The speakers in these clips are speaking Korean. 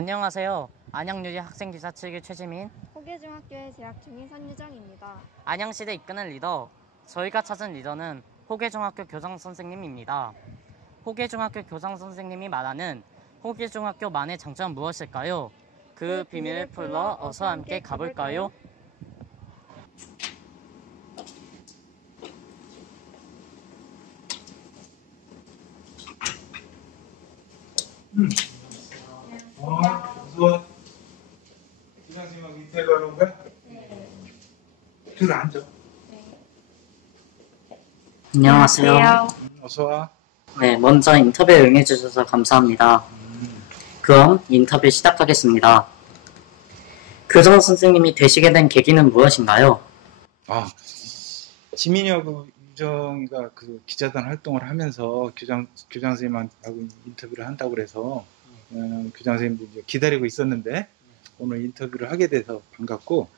안녕하세요. 안양유지 학생기사 7기 최지민. 호계중학교에 재학 중인 선유정입니다. 안양시대 이끄는 리더. 저희가 찾은 리더는 호계중학교 교장선생님입니다. 호계중학교 교장선생님이 말하는 호계중학교만의 장점은 무엇일까요? 그 비밀을 풀러 어서 함께 가볼까요? 어서 기상생활 인터뷰하는 거야? 네. 들어 앉아. 안녕하세요. 어서 와. 네, 먼저 인터뷰에 응해주셔서 감사합니다. 그럼 인터뷰 시작하겠습니다. 교장선생님이 되시게 된 계기는 무엇인가요? 지민이하고 유정이가 그 기자단 활동을 하면서 교장 선생님하고 인터뷰를 한다고 그래서 교장 선생님도 이제 기다리고 있었는데 오늘 인터뷰를 하게 돼서 반갑고,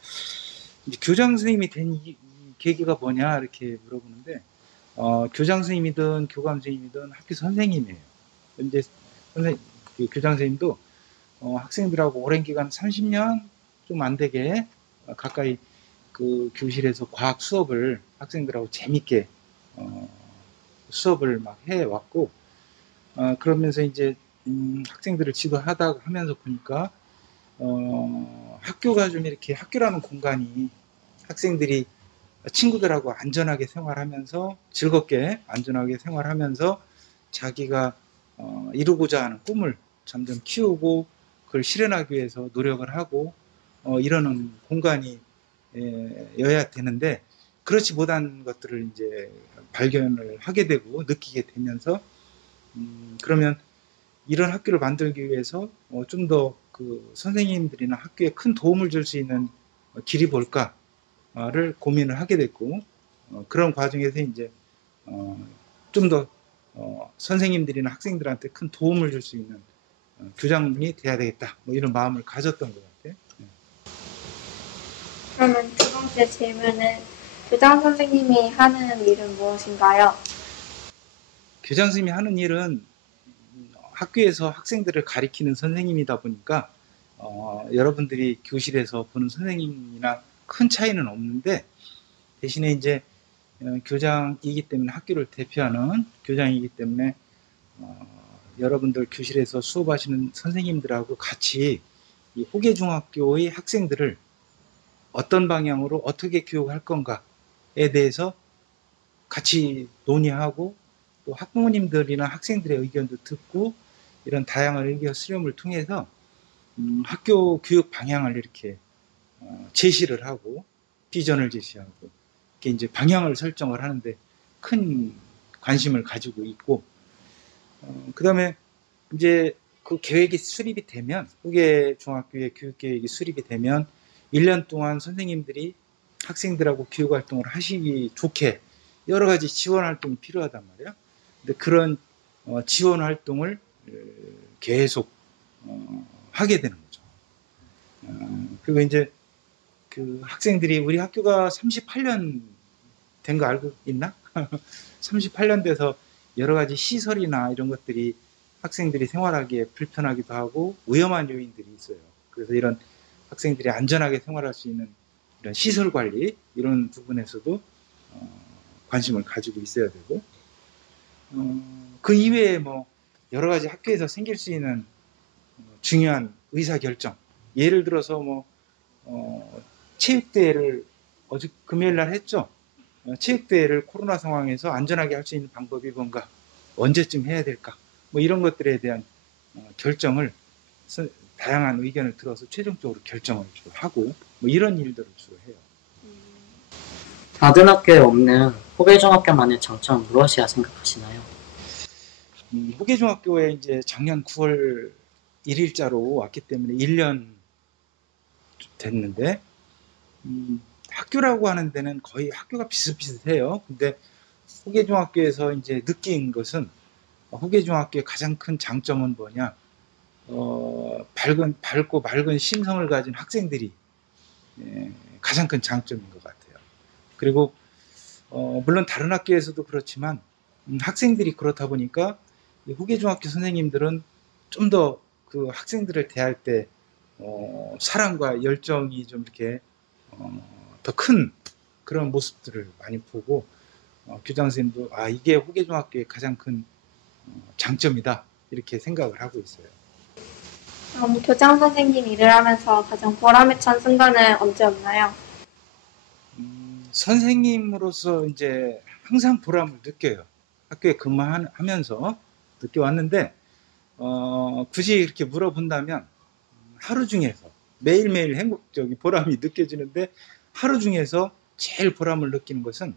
이제 교장 선생님이 된 이 계기가 뭐냐 이렇게 물어보는데, 교장 선생님이든 교감 선생님이든 학교 선생님이에요. 현재 그 교장 선생님도 학생들하고 오랜 기간 30년 좀 안 되게 가까이 그 교실에서 과학 수업을 학생들하고 재밌게 수업을 막 해왔고, 그러면서 이제 학생들을 지도하다 하면서 보니까 학교가 좀 이렇게, 학교라는 공간이 학생들이 친구들하고 안전하게 생활하면서 즐겁게 안전하게 생활하면서 자기가 이루고자 하는 꿈을 점점 키우고 그걸 실현하기 위해서 노력을 하고 이러는 공간이 여야 되는데, 그렇지 못한 것들을 이제 발견을 하게 되고 느끼게 되면서 그러면 이런 학교를 만들기 위해서 좀 더 그 선생님들이나 학교에 큰 도움을 줄 수 있는 길이 뭘까를 고민을 하게 됐고, 그런 과정에서 이제 좀 더 선생님들이나 학생들한테 큰 도움을 줄 수 있는 교장이 돼야 되겠다, 뭐 이런 마음을 가졌던 것 같아요. 그러면 두 번째 질문은 교장 선생님이 하는 일은 무엇인가요? 교장 선생님이 하는 일은 학교에서 학생들을 가리키는 선생님이다 보니까 여러분들이 교실에서 보는 선생님이나 큰 차이는 없는데, 대신에 이제 교장이기 때문에, 학교를 대표하는 교장이기 때문에 여러분들 교실에서 수업하시는 선생님들하고 같이 이 호계중학교의 학생들을 어떤 방향으로 어떻게 교육할 건가에 대해서 같이 논의하고, 또 학부모님들이나 학생들의 의견도 듣고, 이런 다양한 의견 수렴을 통해서 학교 교육 방향을 이렇게 제시를 하고, 비전을 제시하고, 이렇게 이제 방향을 설정을 하는데 큰 관심을 가지고 있고, 그 다음에 이제 그 계획이 수립이 되면, 호계중학교의 교육계획이 수립이 되면 1년 동안 선생님들이 학생들하고 교육활동을 하시기 좋게 여러 가지 지원 활동이 필요하단 말이야. 근데 그런 지원 활동을 계속 하게 되는 거죠. 그리고 이제 그 학생들이, 우리 학교가 38년 된 거 알고 있나? 38년 돼서 여러 가지 시설이나 이런 것들이 학생들이 생활하기에 불편하기도 하고 위험한 요인들이 있어요. 그래서 이런 학생들이 안전하게 생활할 수 있는 이런 시설 관리, 이런 부분에서도 관심을 가지고 있어야 되고, 그 이외에 뭐 여러 가지 학교에서 생길 수 있는 중요한 의사결정, 예를 들어서 뭐 체육대회를 어제 금요일 날 했죠. 체육대회를 코로나 상황에서 안전하게 할 수 있는 방법이 뭔가, 언제쯤 해야 될까, 뭐 이런 것들에 대한 결정을, 다양한 의견을 들어서 최종적으로 결정을 주로 하고, 뭐 이런 일들을 주로 해요. 다른 학교에 없는 호계중학교만의 장점은 무엇이라 생각하시나요? 호계중학교에 이제 작년 9월 1일자로 왔기 때문에 1년 됐는데, 학교라고 하는 데는 거의 학교가 비슷비슷해요. 근데 호계중학교에서 이제 느낀 것은, 호계중학교의 가장 큰 장점은 뭐냐, 밝고 맑은 심성을 가진 학생들이 가장 큰 장점인 것 같아요. 그리고 물론 다른 학교에서도 그렇지만 학생들이 그렇다 보니까 호계중학교 선생님들은 좀 더 그 학생들을 대할 때 사랑과 열정이 좀 이렇게 더 큰 그런 모습들을 많이 보고 교장 선생님도 이게 호계중학교의 가장 큰 장점이다 이렇게 생각을 하고 있어요. 교장 선생님 일을 하면서 가장 보람에 찬 순간은 언제였나요? 선생님으로서 이제 항상 보람을 느껴요. 학교에 근무하면서 느껴왔는데 굳이 이렇게 물어본다면 하루 중에서 매일매일 보람이 느껴지는데 하루 중에서 제일 보람을 느끼는 것은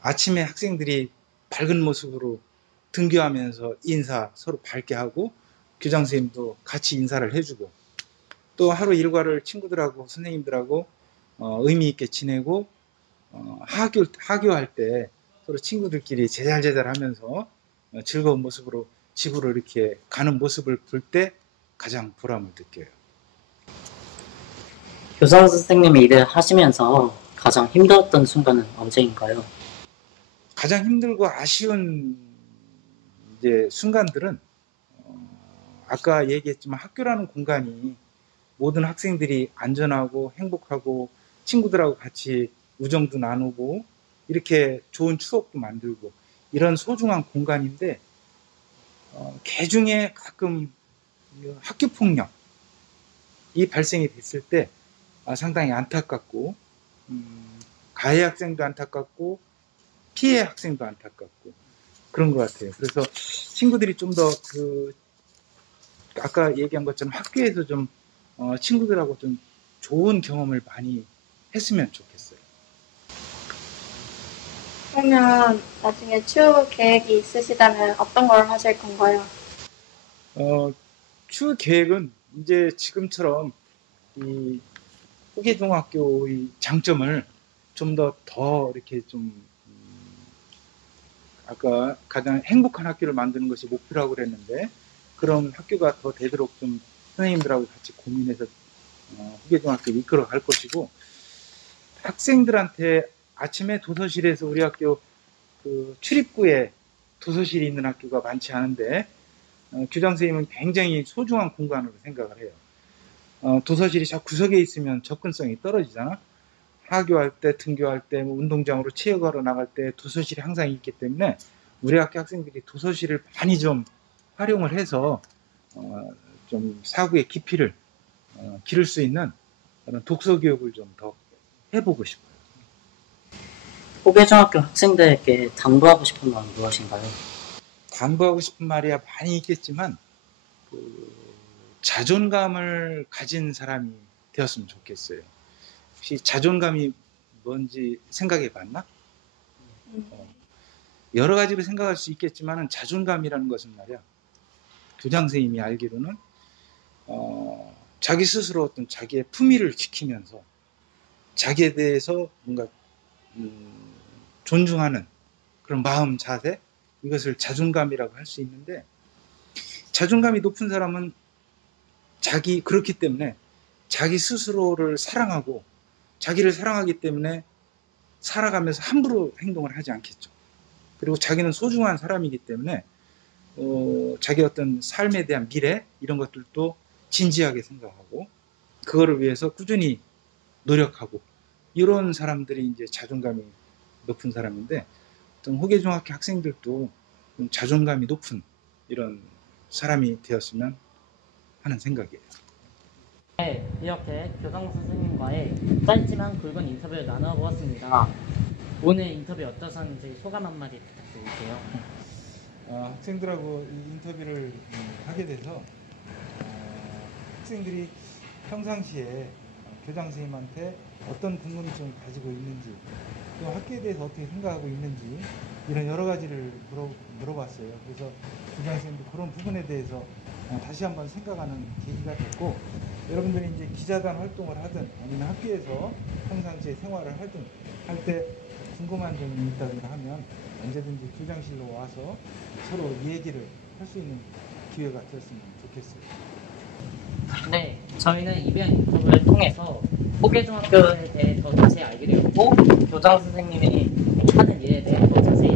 아침에 학생들이 밝은 모습으로 등교하면서 인사 서로 밝게 하고 교장 선생님도 같이 인사를 해주고 또 하루 일과를 친구들하고 선생님들하고 의미 있게 지내고 하교할 때 서로 친구들끼리 제잘제잘하면서 즐거운 모습으로 집으로 이렇게 가는 모습을 볼 때 가장 보람을 느껴요. 교장 선생님이 일을 하시면서 가장 힘들었던 순간은 언제인가요? 가장 힘들고 아쉬운 이제 순간들은 아까 얘기했지만 학교라는 공간이 모든 학생들이 안전하고 행복하고 친구들하고 같이 우정도 나누고 이렇게 좋은 추억도 만들고 이런 소중한 공간인데 개중에 가끔 학교폭력이 발생이 됐을 때 상당히 안타깝고 가해 학생도 안타깝고 피해 학생도 안타깝고 그런 것 같아요. 그래서 친구들이 좀 더 아까 얘기한 것처럼 학교에서 좀 친구들하고 좀 좋은 경험을 많이 했으면 좋겠어요. 그러면 나중에 추후 계획이 있으시다면 어떤 걸 하실 건가요? 추후 계획은 이제 지금처럼 이 호계중학교의 장점을 좀 더 이렇게 좀 아까 가장 행복한 학교를 만드는 것이 목표라고 그랬는데 그런 학교가 더 되도록 좀 선생님들하고 같이 고민해서 호계중학교를 이끌어 갈 것이고 학생들한테 아침에 도서실에서 우리 학교 그 출입구에 도서실이 있는 학교가 많지 않은데 교장 선생님은 굉장히 소중한 공간으로 생각을 해요. 도서실이 저 구석에 있으면 접근성이 떨어지잖아. 하교할 때, 등교할 때, 운동장으로 체육하러 나갈 때 도서실이 항상 있기 때문에 우리 학교 학생들이 도서실을 많이 좀 활용을 해서 좀 사고의 깊이를 기를 수 있는 그런 독서 교육을 좀 더 해보고 싶어요. 호계중학교 학생들에게 당부하고 싶은 건 무엇인가요? 당부하고 싶은 말이야 많이 있겠지만 자존감을 가진 사람이 되었으면 좋겠어요. 혹시 자존감이 뭔지 생각해 봤나? 여러 가지로 생각할 수 있겠지만 자존감이라는 것은 말이야 교장 선생님이 알기로는 자기 스스로 어떤 자기의 품위를 지키면서 자기에 대해서 뭔가 존중하는 그런 마음 자세 이것을 자존감이라고 할 수 있는데 자존감이 높은 사람은 그렇기 때문에 자기 스스로를 사랑하고 자기를 사랑하기 때문에 살아가면서 함부로 행동을 하지 않겠죠. 그리고 자기는 소중한 사람이기 때문에 자기 어떤 삶에 대한 미래 이런 것들도 진지하게 생각하고 그거를 위해서 꾸준히 노력하고 이런 사람들이 이제 자존감이 높은 사람인데 어떤 호계중학교 학생들도 좀 자존감이 높은 이런 사람이 되었으면 하는 생각이에요. 네, 이렇게 교장 선생님과의 짧지만 굵은 인터뷰를 나눠보았습니다. 오늘 인터뷰 어떠셨는지 소감 한마디 부탁드릴게요. 학생들하고 이 인터뷰를 하게 돼서 학생들이 평상시에 교장 선생님한테 어떤 궁금증을 가지고 있는지 또 학교에 대해서 어떻게 생각하고 있는지 이런 여러 가지를 물어봤어요. 그래서 교장 선생님도 그런 부분에 대해서 다시 한번 생각하는 계기가 됐고 여러분들이 이제 기자단 활동을 하든 아니면 학교에서 평상시에 생활을 하든 할 때 궁금한 점이 있다거나 하면 언제든지 교장실로 와서 서로 얘기를 할 수 있는 기회가 되었으면 좋겠어요. 네, 저희는 이번 인터뷰를 통해서 호계중학교에 대해 더 자세히 알게 되었고 교장 선생님이 하는 일에 대해 더 자세히